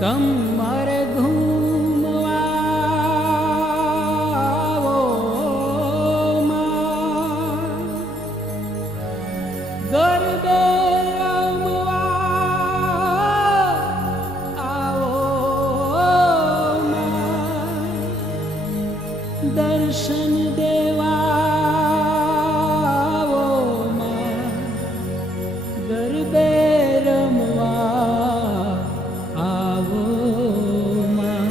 કમર ઘૂમવાવો માં, ગરબે રમવા આવો માં, દર્શન દેવાવો માં, ગરબે રમવા આવો માં.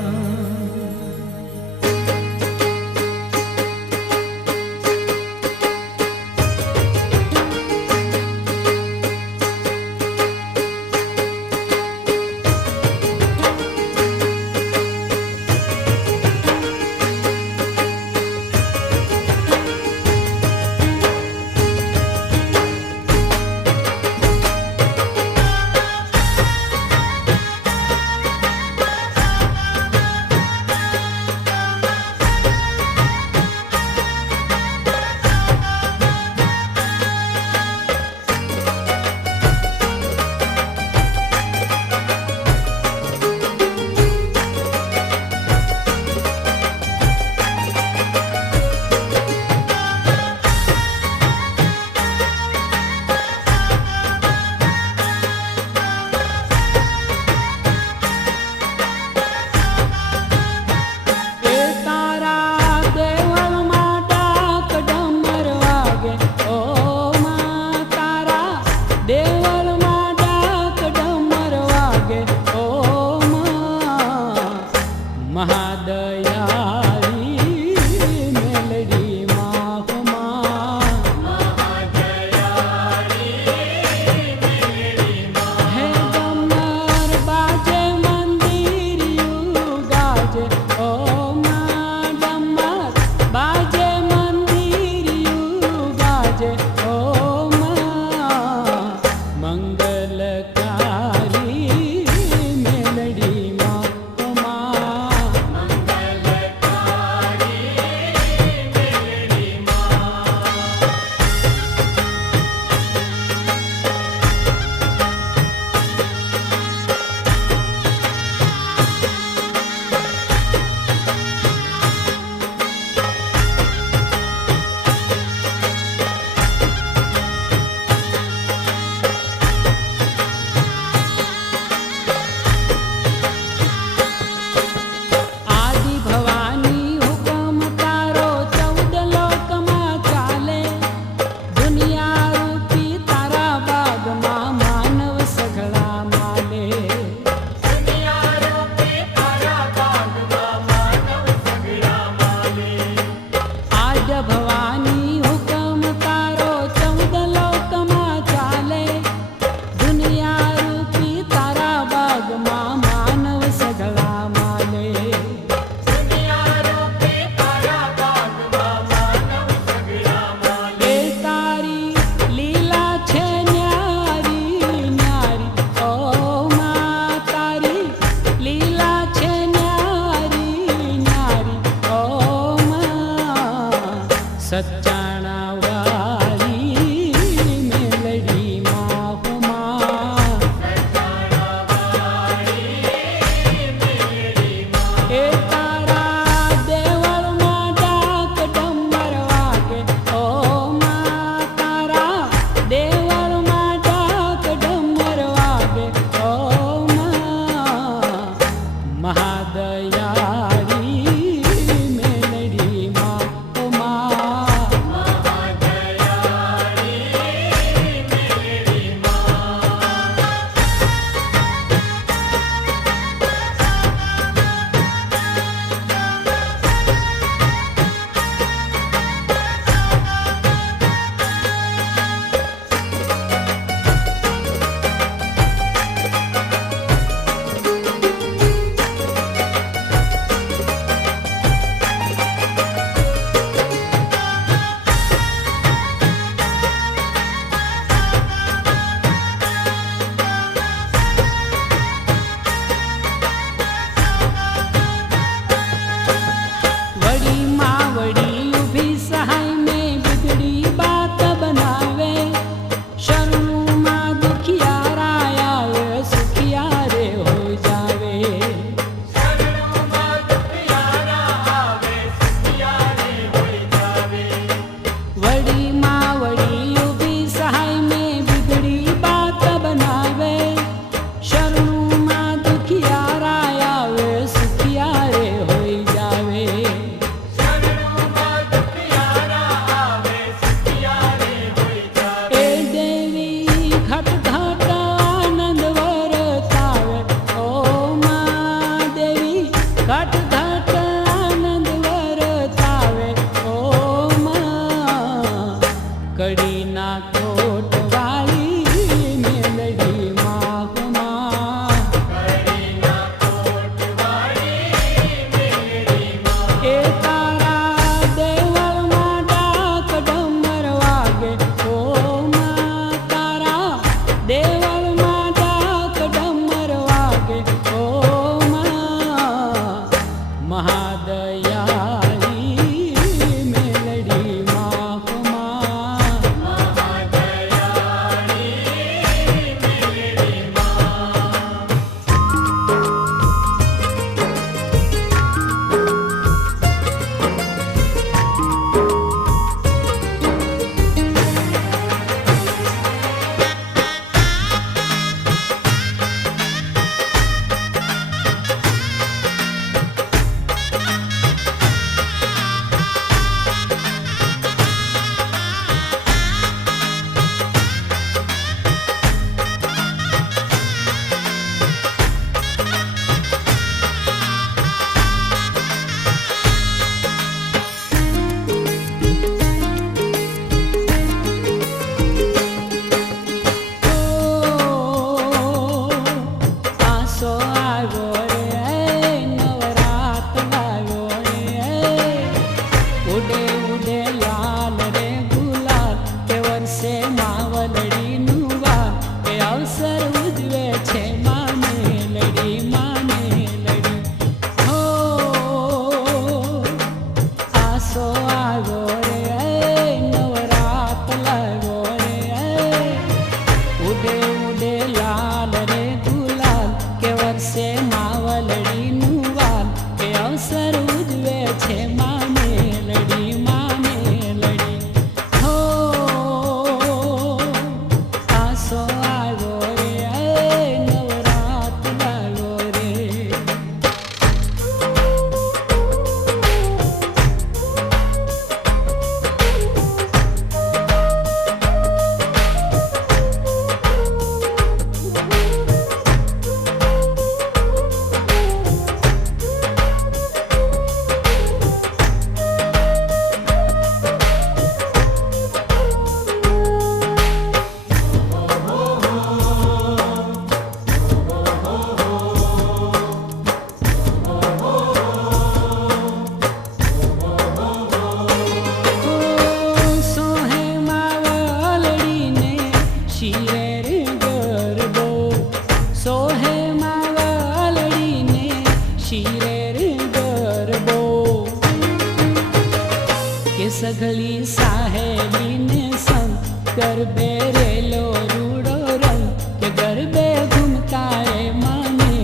सगळी साहेबीने संग गरबे रेलो रूडो रंग के गरबे घूमता रे माने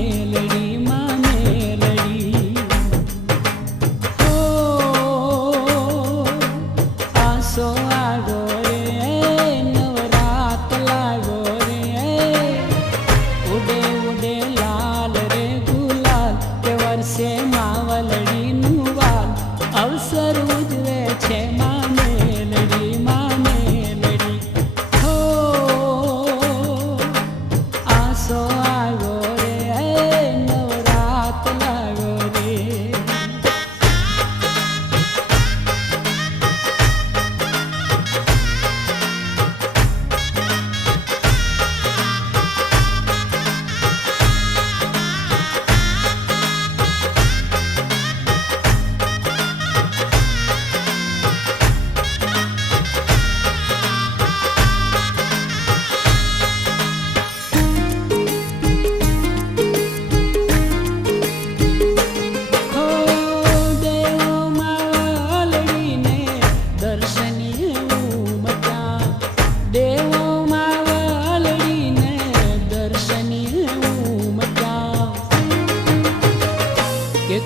लड़ी हो आसो आगो रे नवरात लागो रे उडे उडे लाल रे गुलाल के वर्षे मावलड़ी नुवाल अवसर उजवे छे माने लड़ी हो आसो आगो रे नवरात लागो रे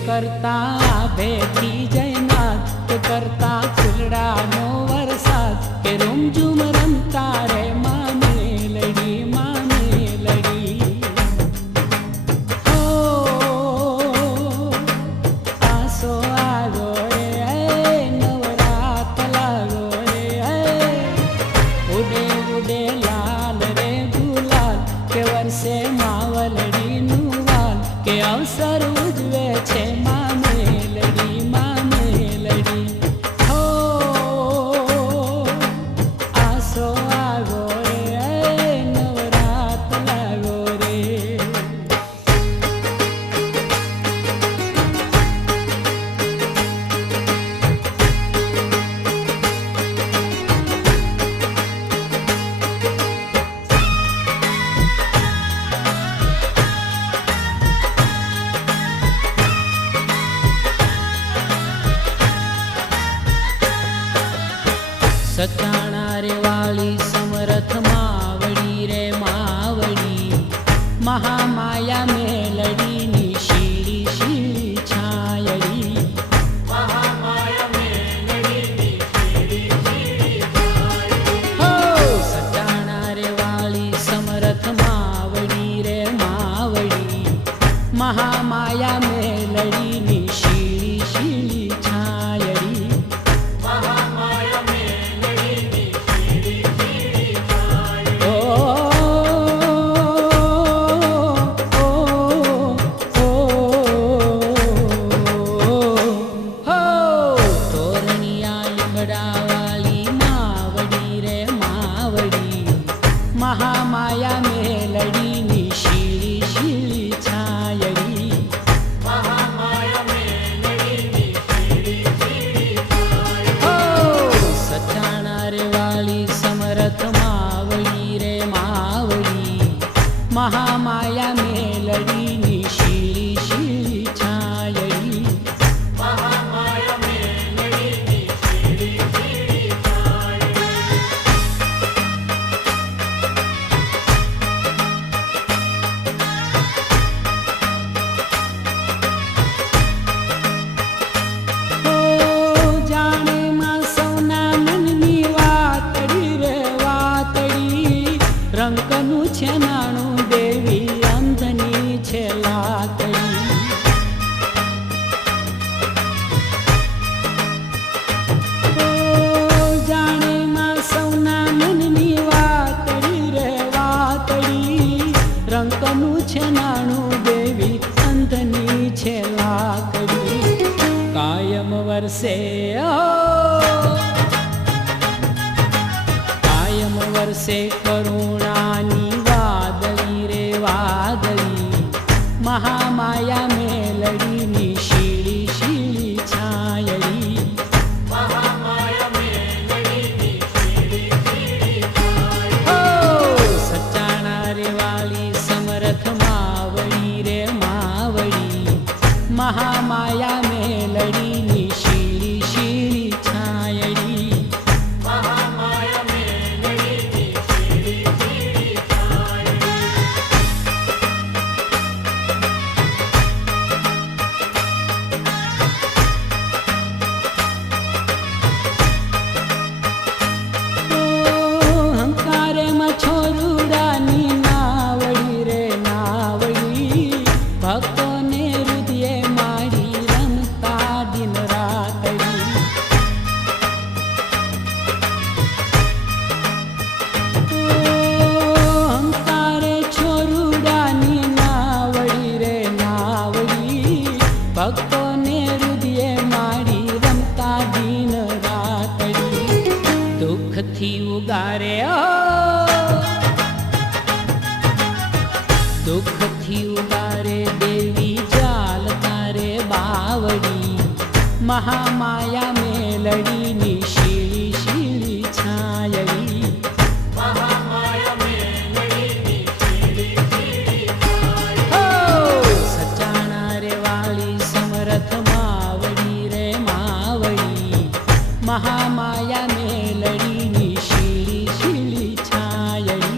करता भेटी जयनाथ के करता फुलड़ा नो वरसाद के रुमझुम रमता रे माने लड़ी हो आसो आगो रे नवरात लागो रे उडे उडे लाल रे गुलाल के वर्षे मावलड़ी नुवाल के अवसर उजवे छे सताना रे वाली समरथ मावड़ी रे मावड़ी महामाया में लड़ी नी शीली शीली छायड़ी महामाया में लड़ी नी शीली शीली छायड़ी हो सताना रे वाली समरथ मावड़ी रे मावड़ी महामाया में लड़ी नी शीली शीली छायड़ी महामाया में लड़ी नी शीली शीली छायड़ी महामाया में लड़ी नी शीली शीली छायड़ी हो सचाना रे वाली समरथ मावड़ी रे मावड़ी महामाया में लड़ी नी शीली शीली छायड़ी महामाया में लड़ी नी शीली शीली छायड़ी रंकनु छे नाणु देवी अंधनी छे लाकड़ी जाने मां सौना मननी वातड़ी रे वातड़ी रंकनु छे नाणु देवी अंधनी छे लाकड़ी कायम वर्षे कायम वर्षे करुणानी वादળી रे वादળી महामाया में लड़ी नी शीली शीली छायड़ी महामाया में लड़ी नी शीली शीली छायड़ी हो सचाना रे वाली समरथ मावड़ी रे मावड़ी महामाया में लड़ी नी शीली शीली छायड़ी દુઃખથી ઉગારે દેવી ચાલતા રે બાવડી, મહામાયા મેલડીની શીળી શીળી છાયડી. સચાણા રે વાળી સમરથ માવડી રે માવડી, મહામાયા મેલડીની શીળી શીળી છાયડી.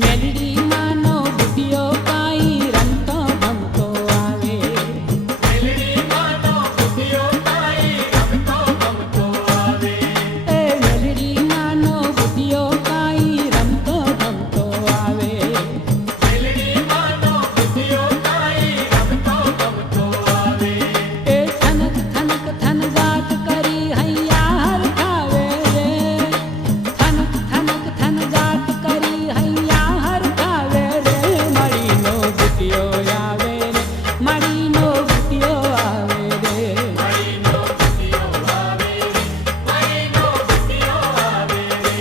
મેલડી માનો બુટિયો કાઈ રમતો ભમતો આવે. મેલડી માનો બુટિયો કાઈ રમતો ભમતો આવે. એ મેલડી માનો બુટિયો કાઈ રમતો ભમતો આવે. મેલડી માનો બુટિયો કાઈ રમતો ભમતો આવે. એ થનક થનક થનગાટ કરી હૈયા હરખાવે રે. થનક થનક થનગાટ કરી હૈયા હરખાવે રે. મળીનો બુટિયો આવે રે, મળીનો બુટિયો આવે રે. મળીનો બુટિયો આવે રે, મળીનો બુટિયો આવે રે.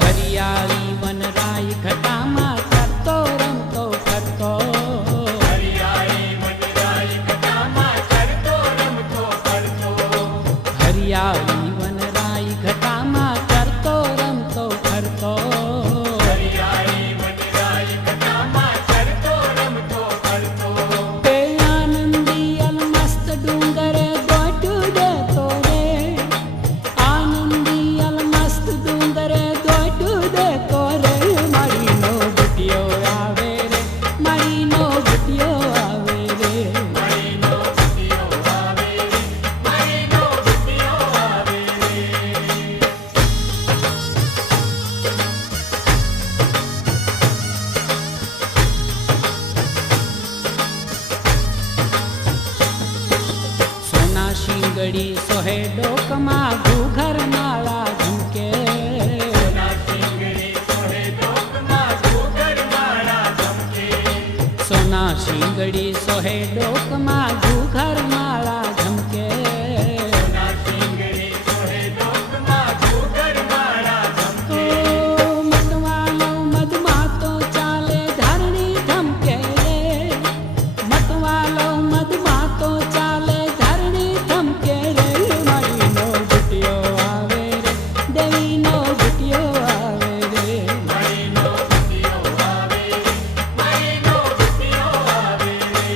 હરિયાળી વનરાય ઘટામાં કરતો રમતો કરતો. હરિયાળી વનરાય ઘટામાં કરતો રમતો કરતો. હરિયાળી વનરાય ઘટામાં કરતો રમતો કરતો. હરિયાળી વનરાય ઘટામાં કરતો રમતો કરતો. તે આનંદી અલમસ્ત ડુંગરે દોડ્યું દેતો રે. આનંદી અલમસ્ત ડુંગરે દોડ્યું દેતો રે. મળીનો બુટિયો આવે રે, મળીનો બુટિયો આવે રે. મળીનો બુટિયો આવે રે, મળીનો બુટિયો આવે રે. સોના શીંગડી સોહે ડોકમાં ઘૂઘર માળા ઝુમકે. સોના શીંગડી સોહે ડોકમાં ઘૂઘર માળા ઝુમકે. સોના શીંગડી સોહે ડોકમાં ઘૂઘર માળા ઝુમકે. સોના શીંગડી સોહે ડોકમાં ઘૂઘર માળા ઝુમકે. મતવાલો મધમાતો ચાલે ધરણી ધમકે રે. મતવાલો મધમાતો ચાલે ધરણી ધમકે રે. મળીનો બુટિયો આવે રે, દેવીનો બુટિયો આવે રે. મળીનો બુટિયો આવે રે, મળીનો બુટિયો આવે રે.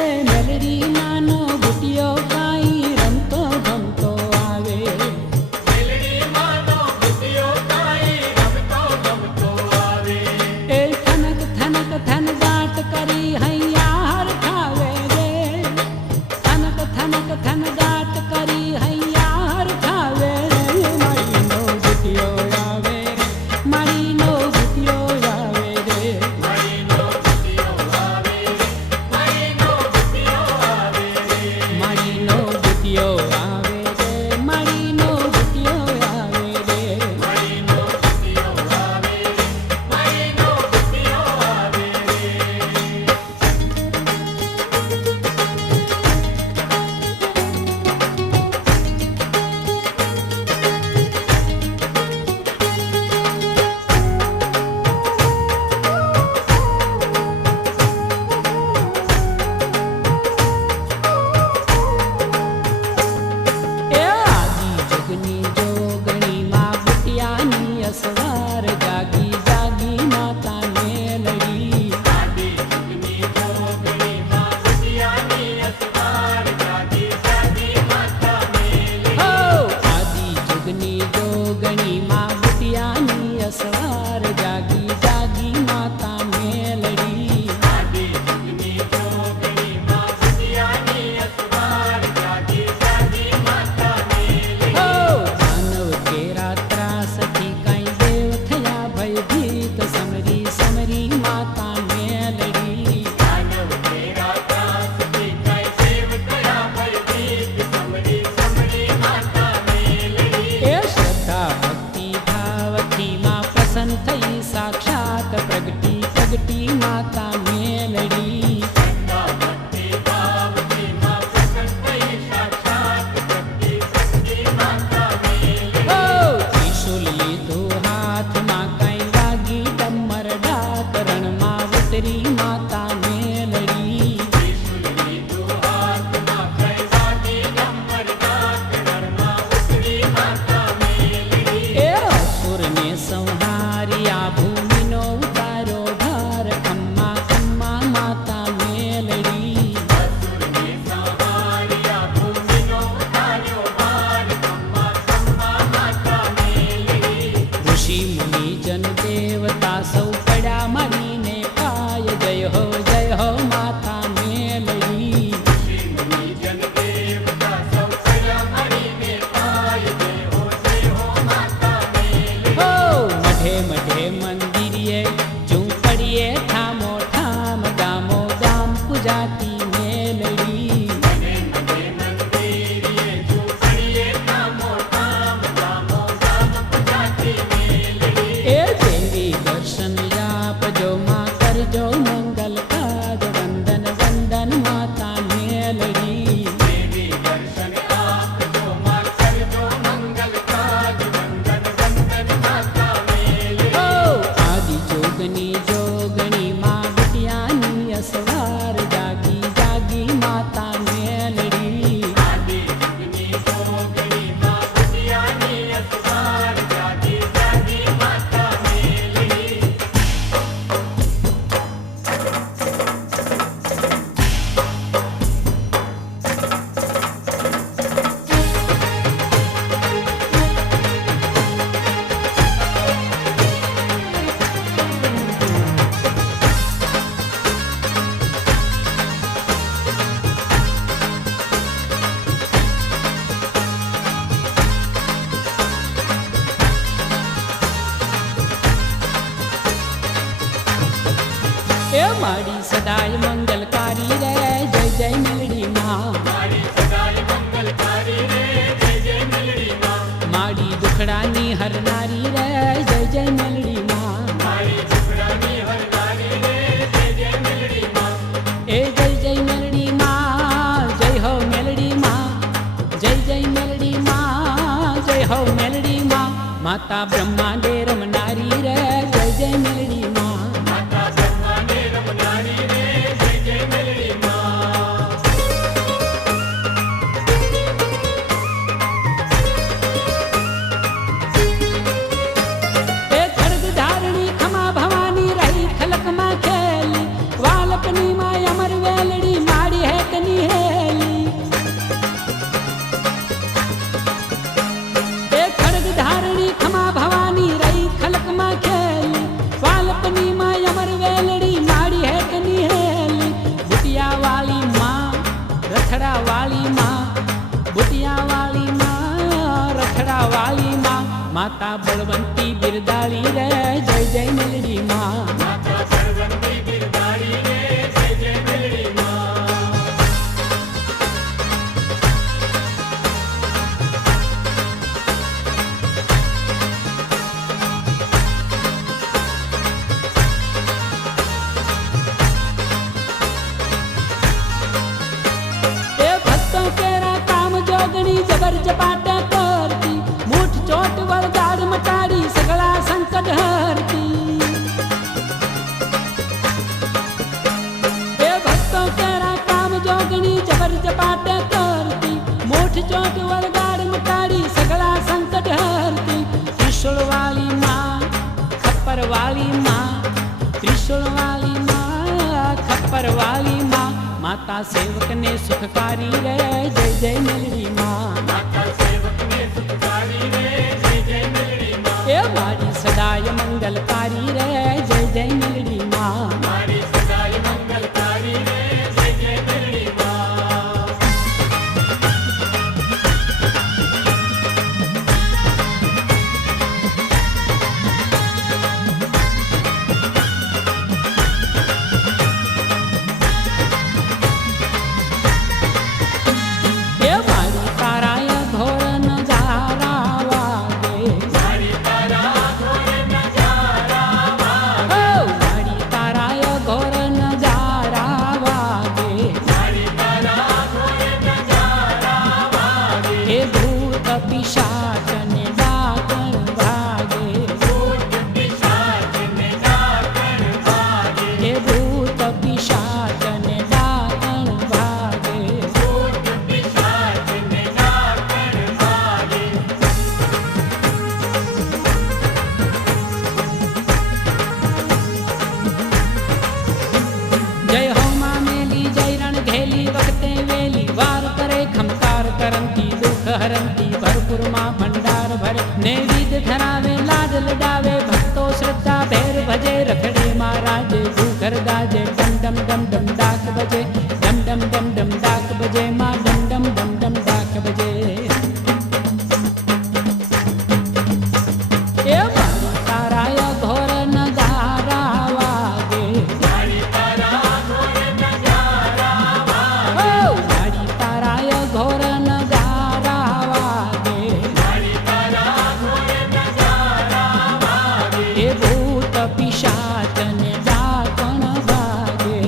એ મેલડી માનો બુટિયો કાઈ રમતો ભમતો આવે. મેલડી માનો બુટિયો કાઈ રમતો ભમતો આવે. એ થનક થનક થનગાટ કરી હૈયા હરખાવે રે. થનક થનક થનગાટ કરી હૈયા હરખાવે રે. મળીનો બુટિયો આવે રે, મળીનો બુટિયો આવે રે. મળીનો બુટિયો આવે રે, મળીનો બુટિયો આવે રે. મળીનો બુટિયો આવે રે, મળીનો બુટિયો આવે રે. મળીનો બુટિયો આવે રે, મળીનો બુટિયો આવે રે. माड़ी सदाय मंगलकारी रे जय जय मेलडी माँ। माड़ी दुखड़ानी हरनारी रे जय जय मेलडी माँ। ए जय जय मेलडी माँ, जय हो मेलडी माँ, जय जय मेलडी माँ, जय हो मेलडी माँ। माता ब्रह्मांडे रमनारी रे जय जय मेलडी माँ। माता बलवंती बिरदाली रे जय जय मेलडी माँ। ए भक्तों केरा काम जोगणी जबर जपाटा करती, मूठ चोट वरदार मटाड़ी सगला संकट हरती। ए भक्तों केरा काम जोगणी जबर जपाटे करती, मूठ चोट वरदार मटाड़ी सगला संकट हरती। त्रिशूल वाली माँ, खप्पर वाली माँ, त्रिशूल वाली माँ, खप्पर वाली माँ। माता सेवक ने सुखकारी रे जय जय मेलडी माँ। ए मारी सदाय मंगलकारी रे जय जय मेलडी माँ। ए मारी ताराय घोर नजारा वागे, मारी ताराय घोर नजारा वागे। ए भूत पिशाच ने डाकण भागे, ए भूत पिशाच ने डाकण भागे। जय हो माँ मेली जय रण घेली वक्ते वेली, वार करे खमकार करंती दुख हरंती। भरपुर माँ भंडार भरे नैवेद्य धरावे लाड लडावे, भक्तो श्रद्धा भैर भजे। रखड़े महाराजे भूखर गाजे, डम डम डम डम डाक बजे, डम डम डम डम डाक बजे माँ, डम डम डम डम डाक बजे। ए मारी ताराय घोर नजारा वागे, मारी ताराय घोर नजारा वागे। ए भूत पिशाच ने डाकण भागे,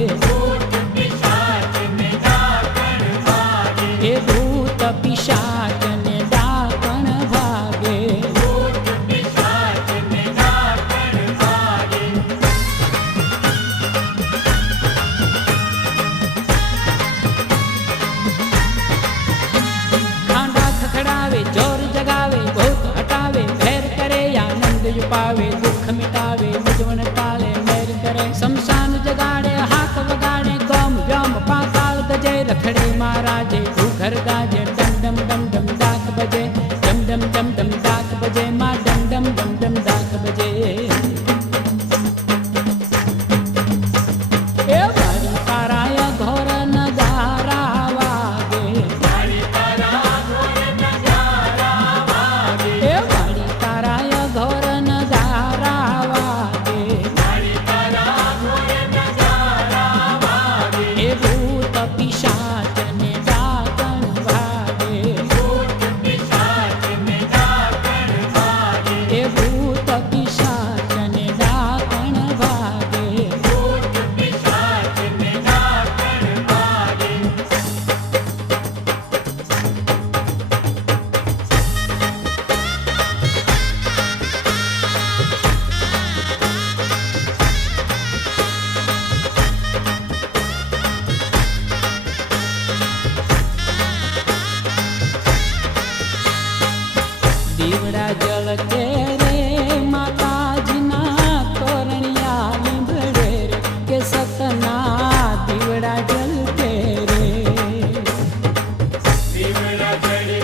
ए भूत पिशाच ने डाकण भागे। खांडा खखड़ावे जोर जगावे, भूत हटावे भैर करे, आनंद पावे दुख मिटावे, मुजवन टाले मैर करे। शमशान जगाड़े हाथ वगाड़े, गम व्योम पाताल गजे। रखड़े महाराजे भूखर गाजे, डम डम डम डम डाक बजे, डम डम डम डम डाक बजे माँ, डम डम डम डम डाक बजे। ए मारी ताराय घोर नजारा वागे, ए मारी ताराय घोर नजारा वागे। દીવડા જળકે રે માતાજીના તોરણિયા લીંબડે રે કે સતના દીવડા જળકે રે દીવડા જડી